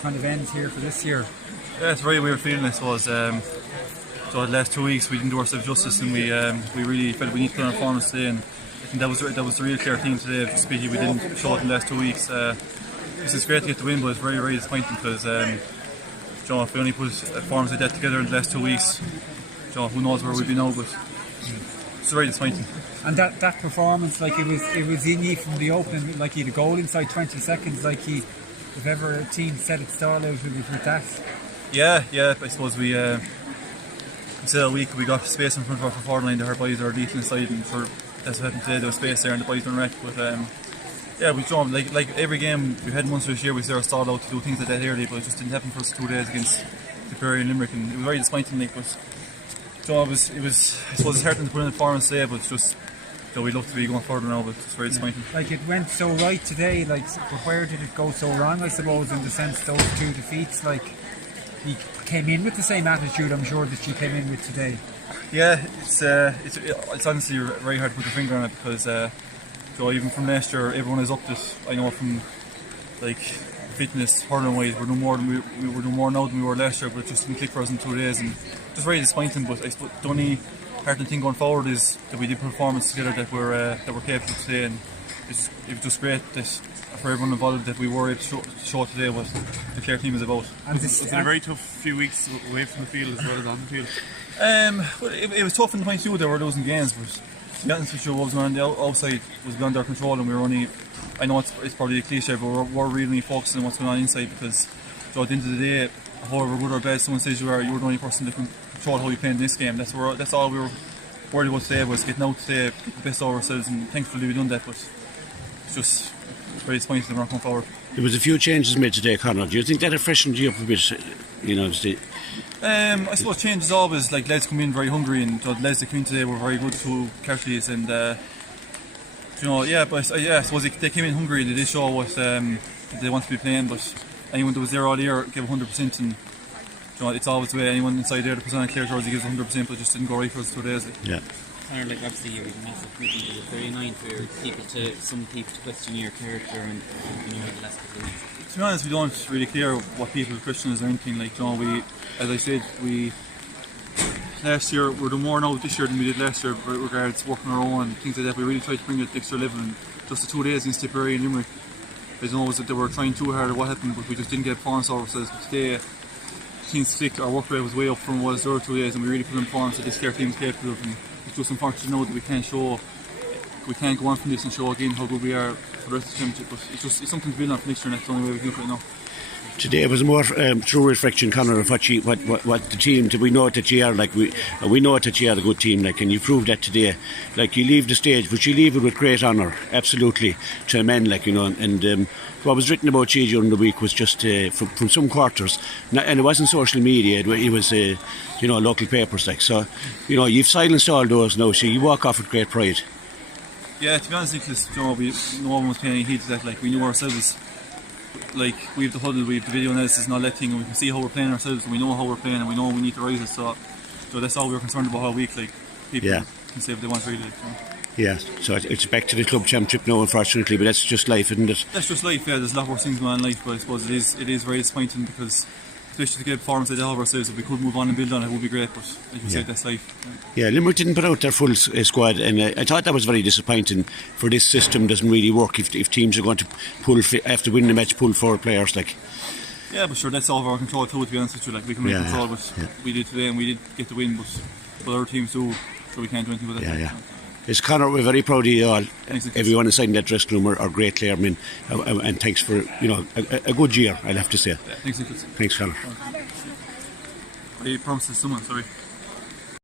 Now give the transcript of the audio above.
kind of ends here for this year. Yeah, it's a very weird feeling, I suppose. So the last 2 weeks we didn't do ourselves justice, and we really felt we need to put on our performance today, and I think that was the real Clare team today. Just we didn't show it in the last 2 weeks. It's great to get the win, but it's very, very disappointing because if we only put a performance like that together in the last 2 weeks, who knows where we'd be now, but it's very disappointing. And that performance, like it was in you from the opening, like you had a goal inside 20 seconds, like if ever a team set its stall out, it was with that. Yeah, I suppose we instead of a week we got space in front of our forward line. Our boys are deep inside, and that's what happened today. There was space there and the boys were wrecked, but we like every game we've had once this year we started stalled out to do things like that early, but it just didn't happen for us 2 days against Clare and Limerick, and it was very disappointing. Like, but it was I suppose it's hurting to put in the performance today, but it's just we'd love to be going further now, but it's very disappointing. Like, it went so right today, like, but where did it go so wrong, I suppose, in the sense those 2 defeats? Like, he came in with the same attitude, I'm sure, that you came in with today. Yeah, it's honestly very hard to put your finger on it because even from last year, everyone is up this. I know from like fitness, hurling wise, we're no more than we were doing more now than we were last year, but it just didn't click for us in 2 days, and just very disappointing. But I suppose the only heartening thing going forward is that we did put a performance together that we're capable of today, and it was just great that for everyone involved that we were able to show today what the Clare team is about. And it's been a very tough few weeks away from the field as well as on the field. Well, it was tough in the point of view they were losing games, but to be honest with you, what was going on the outside was beyond our control, and we were only, I know it's probably a cliche, but we're really focusing on what's going on inside, because at the end of the day, however good or bad someone says you are, you're the only person that can control how you play in this game. That's all we were worried about today, was getting out today, get the best of ourselves, and thankfully we done that, but it's just very disappointing that we're not going forward. There was a few changes made today, Conor. Do you think that freshened you up a bit? I suppose change is always, like, lads come in very hungry, and the lads that came in today were very good to Cartleys, and I suppose they came in hungry. They did show what they want to be playing, but anyone that was there all year gave 100%, and it's always the way. Anyone inside there that puts on a Clare jersey gives 100%, but it just didn't go right for us 2 days. Yeah. Conor, like, obviously you're a massive commitment to the 39 for some people to question your character and the last couple of weeks. To be honest, we don't really care what people question us or anything. Like, as I said, last year we're doing more now this year than we did last year with regards to working our own and things like that. We really tried to bring it to the extra level, and just the 2 days against Tipperary and Limerick, I don't know that they were trying too hard or what happened, but we just didn't get performance over ourselves. But today, since our work rate was way up from what it was the other 2 days, and we really put in performance that this Clare team is capable of. And it's just unfortunate to know that we can't go on from this and show again how good we are for the rest of the championship, but it's something to build on for next year, and that's the only way we can do it now. Today was more true reflection, Conor, of what the team. We know that you are, like, we know that you are a good team, like, and you proved that today. Like, you leave the stage, but you leave it with great honour, absolutely, to men, like, and what was written about you during the week was just from some quarters, and it wasn't social media, it was local papers, like, so you've silenced all those now, so you walk off with great pride. Yeah, to be honest, Nicholas, no one was paying any heed to that. Like, we knew ourselves. Like, we have the huddle, we have the video analysis and all that thing, and we can see how we're playing ourselves, and we know how we're playing, and we know we need to rise it. So that's all we were concerned about all week. Like, people can say what they want, really. Yeah, so it's back to the club championship now, unfortunately, but that's just life, isn't it? That's just life. Yeah, there's a lot worse things going on in life, but I suppose it is very disappointing, because especially to get performance like that of ourselves, if we could move on and build on it, would be great, but like you said, that's life. Yeah, Limerick didn't put out their full squad, and I thought that was very disappointing, for this system doesn't really work if teams are going to after winning the match, pull 4 players, like. Yeah, but sure, that's all of our control too, to be honest with you. Like, we can really control what we did today, and we did get the win, but other teams do, so we can't do anything with that. Yeah. It's Conor, we're very proud of you all. Everyone inside in that dressing room are great Clare men, and thanks for a good year, I'll have to say. Yeah, thanks, Nicholas. Thanks, Conor. I promised someone, sorry.